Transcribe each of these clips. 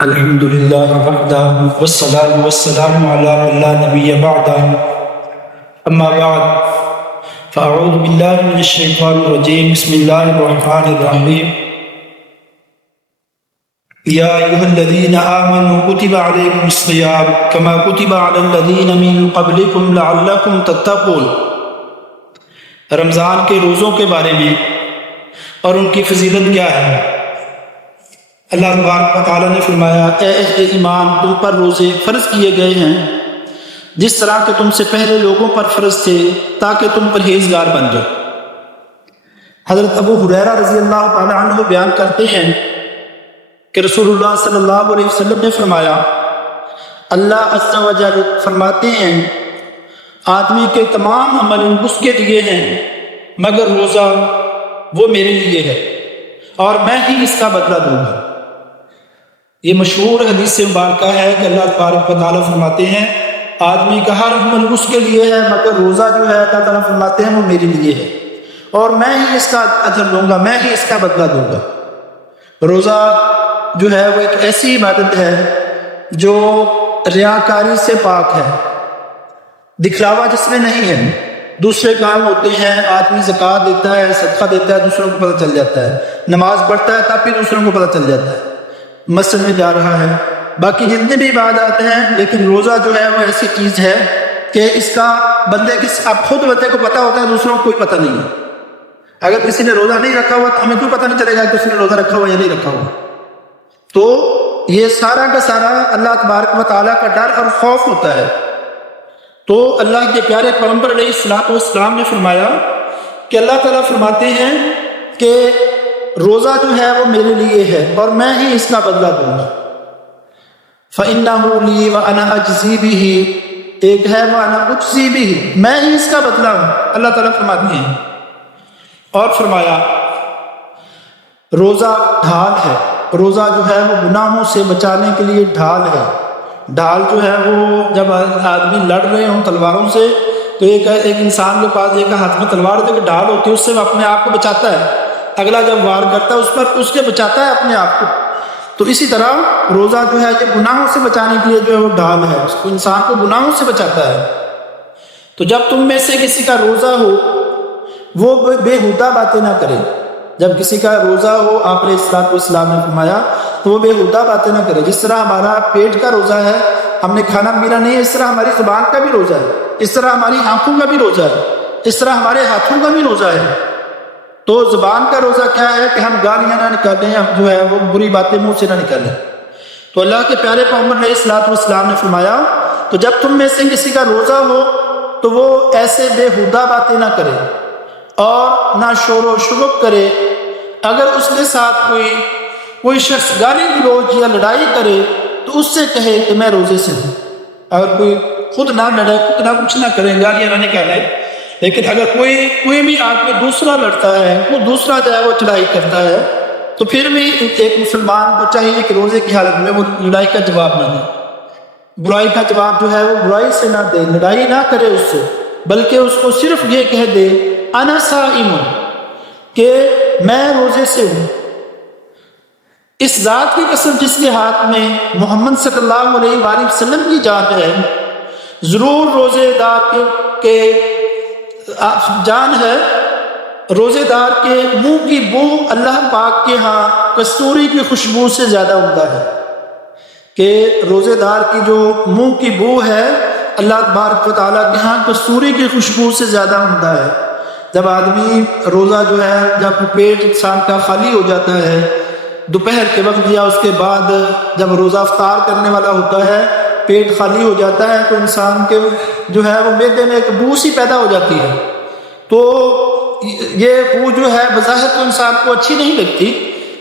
الحمد للہ وحدہ والصلاة والسلام علی من لا نبی بعدہ اما بعد فاعوذ باللہ من الشیطان الرجیم بسم اللہ الرحمن الرحیم یا ایہا الذین آمنوا کتب علیکم الصیام کما کتب علی الذین من قبلکم لعلکم تتقون۔ رمضان کے روزوں کے بارے میں اور ان کی فضیلت کیا ہے۔ اللہ تبارک و تعالیٰ نے فرمایا، اے اہل ایمان، تم پر روزے فرض کیے گئے ہیں جس طرح کہ تم سے پہلے لوگوں پر فرض تھے تاکہ تم پرہیزگار بن جاؤ۔ حضرت ابو ہریرہ رضی اللہ تعالیٰ عنہ بیان کرتے ہیں کہ رسول اللہ صلی اللہ علیہ وسلم نے فرمایا، اللہ عز و جل فرماتے ہیں آدمی کے تمام عمل اس کے لیے ہیں مگر روزہ وہ میرے لیے ہے اور میں ہی اس کا بدلہ دوں گا۔ یہ مشہور حدیث سے مبارکہ ہے کہ اللہ تبارک و تعالیٰ فرماتے ہیں آدمی کا ہر عمل اس کے لیے ہے مگر روزہ جو ہے اللہ تعالیٰ فرماتے ہیں وہ میرے لیے ہے اور میں ہی اس کا اجر دوں گا، میں ہی اس کا بدلہ دوں گا۔ روزہ جو ہے وہ ایک ایسی عبادت ہے جو ریاکاری سے پاک ہے، دکھلاوا جس میں نہیں ہے۔ دوسرے کام ہوتے ہیں، آدمی زکوٰۃ دیتا ہے، صدقہ دیتا ہے، دوسروں کو پتہ چل جاتا ہے، نماز پڑھتا ہے تب بھی دوسروں کو پتہ چل جاتا ہے، مسجد میں جا رہا ہے، باقی جتنے بھی عبادات ہیں، لیکن روزہ جو ہے وہ ایسی چیز ہے کہ اس کا بندے اب خود بندے کو پتہ ہوتا ہے، دوسروں کو کوئی پتہ نہیں ہے۔ اگر کسی نے روزہ نہیں رکھا ہوا تو ہمیں کوئی پتہ نہیں چلے گا کہ اس نے روزہ رکھا ہوا یا نہیں رکھا ہوا۔ تو یہ سارا کا سارا اللہ تبارک و تعالیٰ کا ڈر اور خوف ہوتا ہے۔ تو اللہ کے پیارے پیغمبر علیہ الصلوۃ والسلام نے فرمایا کہ اللہ تعالیٰ فرماتے ہیں کہ روزہ جو ہے وہ میرے لیے ہے اور میں ہی اس کا بدلہ دوں گا۔ فَإِنَّهُ لِي وَأَنَا أَجْزِي بِهِ، ایک ہے وَأَنَا أُجْزِي بِهِ، میں ہی اس کا بدلہ ہوں، اللہ تعالیٰ فرماتے ہیں۔ اور فرمایا روزہ ڈھال ہے، روزہ جو ہے وہ گناہوں سے بچانے کے لیے ڈھال ہے۔ ڈھال جو ہے وہ جب آدمی لڑ رہے ہوں تلواروں سے تو ایک انسان کے پاس ایک ہاتھ میں تلوار ہوتی ہے، ڈھال ہوتی ہے، اس سے وہ اپنے آپ کو بچاتا ہے، اگلا جب وار کرتا ہے اس پر اس کے بچاتا ہے اپنے آپ کو۔ تو اسی طرح روزہ جو ہے یہ گناہوں سے بچانے کے لیے جو ہے وہ ڈھال ہے، اس کو انسان کو گناہوں سے بچاتا ہے۔ تو جب تم میں سے کسی کا روزہ ہو وہ بےہودہ باتیں نہ کرے۔ جب کسی کا روزہ ہو، آپ علیہ الصلوۃ والسلام نے فرمایا تو وہ بےہودہ باتیں نہ کرے۔ جس طرح ہمارا پیٹ کا روزہ ہے، ہم نے کھانا پینا نہیں ہے، اس طرح ہماری زبان کا بھی روزہ ہے، اس طرح ہماری آنکھوں کا بھی روزہ ہے، اس طرح ہمارے ہاتھوں کا بھی روزہ ہے۔ تو زبان کا روزہ کیا ہے کہ ہم گالیاں نہ نکالیں، ہم جو ہے وہ بری باتیں منہ سے نہ نکالیں۔ تو اللہ کے پیارے پیغمبر علیہ الصلوۃ والسلام نے فرمایا تو جب تم میں سے کسی کا روزہ ہو تو وہ ایسے بےہودہ باتیں نہ کرے اور نہ شور و شبک کرے۔ اگر اس کے ساتھ کوئی شخص گالی گلوچ یا لڑائی کرے تو اس سے کہے کہ میں روزے سے ہوں۔ اگر کوئی خود نہ لڑے، خود نہ کچھ نہ کرے، گالیاں نہ نکالے، لیکن اگر کوئی بھی آ کے دوسرا لڑتا ہے، وہ دوسرا جو ہے وہ لڑائی کرتا ہے تو پھر بھی ایک مسلمان کو چاہیے کہ روزے کی حالت میں وہ لڑائی کا جواب نہ دے، برائی کا جواب جو ہے وہ برائی سے نہ دے، لڑائی نہ کرے اس سے، بلکہ اس کو صرف یہ کہہ دے انا صائم، کہ میں روزے سے ہوں۔ اس ذات کی قسم جس کے ہاتھ میں محمد صلی اللہ علیہ وآلہ وسلم کی جان ہے، ضرور روزے دار کے جان ہے، روزے دار کے منہ کی بو اللہ پاک کے ہاں کستوری کی خوشبو سے زیادہ عمدہ ہے، کہ روزے دار کی جو منہ کی بو ہے اللہ تبارک و تعالیٰ کے ہاں کستوری کی خوشبو سے زیادہ عمدہ ہے۔ جب آدمی روزہ جو ہے، جب پیٹ انسان کا خالی ہو جاتا ہے دوپہر کے وقت یا اس کے بعد جب روزہ افطار کرنے والا ہوتا ہے، پیٹ خالی ہو جاتا ہے تو انسان کے جو ہے وہ معدے میں ایک بو سی پیدا ہو جاتی ہے۔ تو یہ بو جو ہے بظاہر تو انسان کو اچھی نہیں لگتی،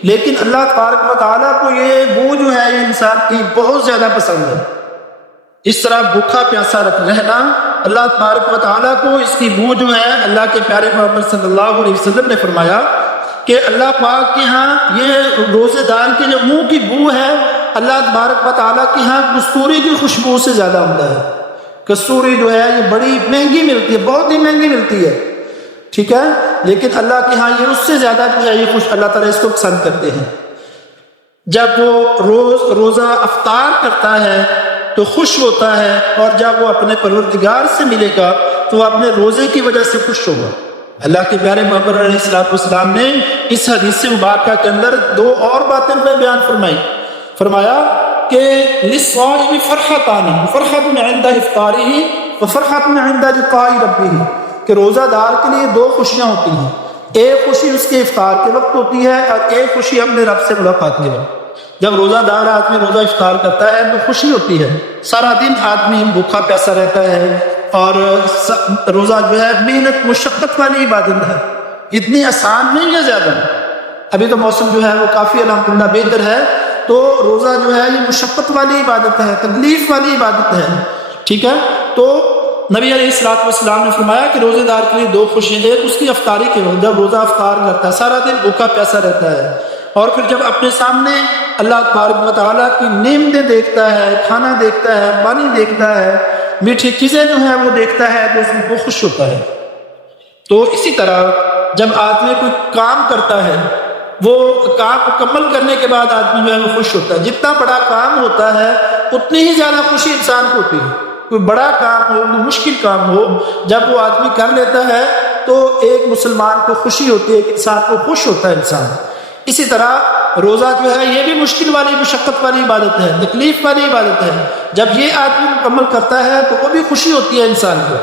لیکن اللہ تبارک و تعالیٰ کو یہ بو جو ہے یہ انسان کی بہت زیادہ پسند ہے۔ اس طرح بھوکا پیاسا رہنا اللہ تبارک و تعالیٰ کو اس کی بو جو ہے، اللہ کے پیارے محمد صلی اللہ علیہ وسلم نے فرمایا کہ اللہ پاک کے ہاں یہ روزے دار کے جو منہ کی بو ہے اللہ تبارک و تعالیٰ کے ہاں کستوری کی خوشبو سے زیادہ عمدہ ہے۔ کستوری جو ہے یہ بڑی مہنگی ملتی ہے، بہت ہی مہنگی ملتی ہے، ٹھیک ہے، لیکن اللہ کے ہاں یہ اس سے زیادہ جو ہے یہ اللہ تعالیٰ اس کو پسند کرتے ہیں۔ جب وہ روزہ افطار کرتا ہے تو خوش ہوتا ہے، اور جب وہ اپنے پروردگار سے ملے گا تو وہ اپنے روزے کی وجہ سے خوش ہوگا۔ اللہ کے پیارے محمد علیہ السلام نے اس حدیث مبارکہ کے اندر دو اور باتیں بیان فرمایا کہ للصائم فرحتان، فرحۃ عند افطارہ وفرحۃ عند لقاء ربہ، کہ روزہ دار کے لیے دو خوشیاں ہوتی ہیں، ایک خوشی اس کے افطار کے وقت ہوتی ہے اور ایک خوشی اپنے رب سے ملاقات کے وقت۔ جب روزہ دار آدمی روزہ افطار کرتا ہے تو خوشی ہوتی ہے، سارا دن آدمی بھوکا پیاسا رہتا ہے، اور روزہ جو ہے محنت مشقت والی عبادت ہے، اتنی آسان نہیں ہے زیادہ۔ ابھی تو موسم جو ہے وہ کافی الحمدللہ بہتر ہے، تو روزہ جو ہے یہ مشقت والی عبادت ہے، تکلیف والی عبادت ہے، ٹھیک ہے۔ تو نبی علیہ السلام نے فرمایا کہ روزے دار کے لیے دو خوشیاں، ایک اس کی افطاری کے وقت جب روزہ افطار کرتا ہے، سارا دن بھوکا پیاسا رہتا ہے، اور پھر جب اپنے سامنے اللہ تبارک و تعالیٰ کی نعمتیں دیکھتا ہے، کھانا دیکھتا ہے، پانی دیکھتا ہے، میٹھی چیزیں جو ہیں وہ دیکھتا ہے تو اس میں وہ خوش ہوتا ہے۔ تو اسی طرح جب آدمی کوئی کام کرتا ہے، وہ کام مکمل کرنے کے بعد آدمی جو ہے وہ خوش ہوتا ہے، جتنا بڑا کام ہوتا ہے اتنی ہی زیادہ خوشی انسان کو ہوتی ہے، کوئی بڑا کام ہو، کوئی مشکل کام ہو، جب وہ آدمی کر لیتا ہے تو ایک مسلمان کو خوشی ہوتی ہے، ایک انسان کو خوش ہوتا ہے انسان۔ اسی طرح روزہ جو ہے یہ بھی مشکل والی مشقت والی عبادت ہے، تکلیف والی عبادت ہے، جب یہ آدمی مکمل کرتا ہے تو وہ بھی خوشی ہوتی ہے انسان کو۔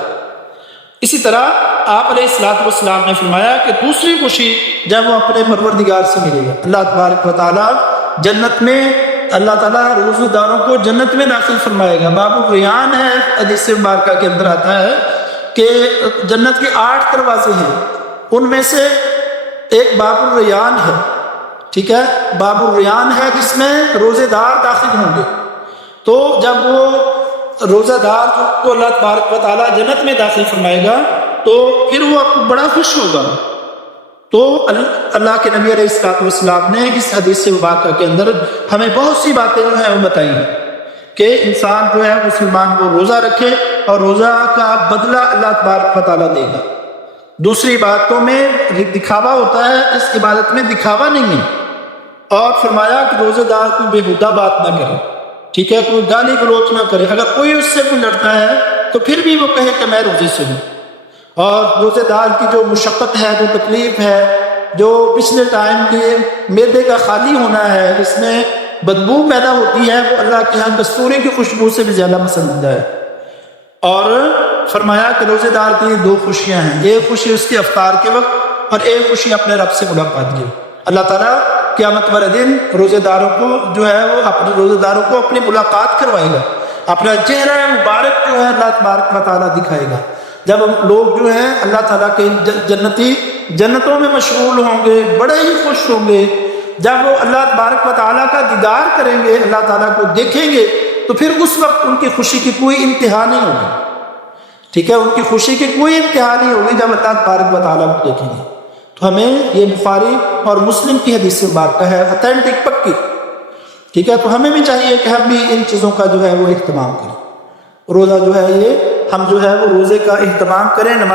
اسی طرح آپ علیہ السلام نے فرمایا کہ دوسری خوشی جب وہ اپنے پروردگار سے ملے گا، اللہ تبارک و تعالیٰ جنت میں، اللہ تعالیٰ روزہ داروں کو جنت میں داخل فرمائے گا۔ باب الریان ہے، حدیث مبارکہ کے اندر آتا ہے کہ جنت کے 8 دروازے ہیں، ان میں سے ایک باب الریان ہے، ٹھیک ہے، باب الریان ہے جس میں روزے دار داخل ہوں گے۔ تو جب وہ روزہ دار کو اللہ تبارک و تعالیٰ جنت میں داخل فرمائے گا تو پھر وہ بڑا خوش ہوگا۔ تو اللہ کے نبی علیہ السلام نے اس حدیث مبارکہ کے اندر ہمیں بہت سی باتیں جو ہیں وہ بتائی ہیں کہ انسان جو ہے مسلمان کو روزہ رکھے اور روزہ کا بدلہ اللہ تبارک و تعالیٰ دے گا۔ دوسری باتوں میں دکھاوا ہوتا ہے، اس عبادت میں دکھاوا نہیں ہے، اور فرمایا کہ روزہ دار کو بےہودہ بات نہ کرے، ٹھیک ہے، کوئی گالی گلوچ نہ کرے، اگر کوئی اس سے کوئی لڑتا ہے تو پھر بھی وہ کہے کہ میں روزے سے ہوں۔ اور روزے دار کی جو مشقت ہے، جو تکلیف ہے، جو پچھلے ٹائم کے معدے کا خالی ہونا ہے، اس میں بدبو پیدا ہوتی ہے، وہ اللہ کے ہاں کستوری کی خوشبو سے بھی زیادہ پسندیدہ ہے۔ اور فرمایا کہ روزے دار کی 2 خوشیاں ہیں، ایک خوشی اس کے افطار کے وقت اور ایک خوشی اپنے رب سے ملاقات کی۔ اللہ تعالیٰ قیامت والے دن روزے داروں کو جو ہے وہ اپنے روزے داروں کو اپنی ملاقات کروائے گا، اپنا چہرہ مبارک جو ہے اللہ تبارک و تعالیٰ دکھائے گا۔ جب لوگ جو ہیں اللہ تعالیٰ کے جنتی جنتوں میں مشغول ہوں گے، بڑے ہی خوش ہوں گے، جب وہ اللہ تبارک و تعالیٰ کا دیدار کریں گے، اللہ تعالیٰ کو دیکھیں گے، تو پھر اس وقت ان کی خوشی کی کوئی انتہا نہیں ہوگی، ٹھیک ہے، ان کی خوشی کی کوئی انتہا نہیں ہوگی جب اللہ تبارک و تعالیٰ کو دیکھیں گے۔ تو ہمیں یہ بخاری اور مسلم کی حدیث سے بات ہے، اتھینٹک پکی، ٹھیک ہے، تو ہمیں بھی چاہیے کہ ہم بھی ان چیزوں کا جو ہے وہ اہتمام کریں۔ روزہ جو ہے یہ ہم جو ہے وہ روزے کا اہتمام کریں، نماز